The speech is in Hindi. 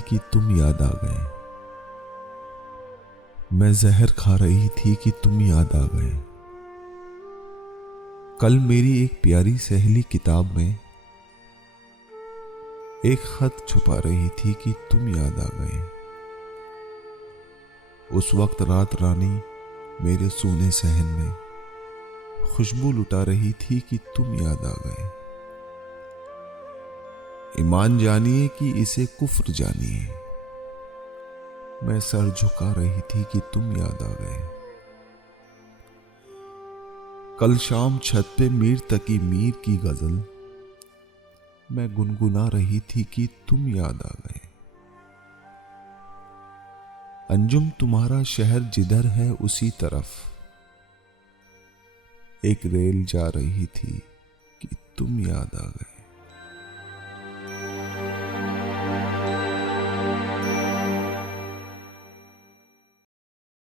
थी कि तुम याद आ गए। मैं जहर खा रही थी कि तुम याद आ गए। कल मेरी एक प्यारी सहेली किताब में एक खत छुपा रही थी कि तुम याद आ गए। उस वक्त रात रानी मेरे सूने सहन में खुशबू लुटा रही थी कि तुम याद आ गए। ईमान जानिए कि इसे कुफ्र जानिए, मैं सर झुका रही थी कि तुम याद आ गए। कल शाम छत पे मीर तकी मीर की गजल मैं गुनगुना रही थी कि तुम याद आ गए। अंजुम तुम्हारा शहर जिधर है उसी तरफ एक रेल जा रही थी कि तुम याद आ गए।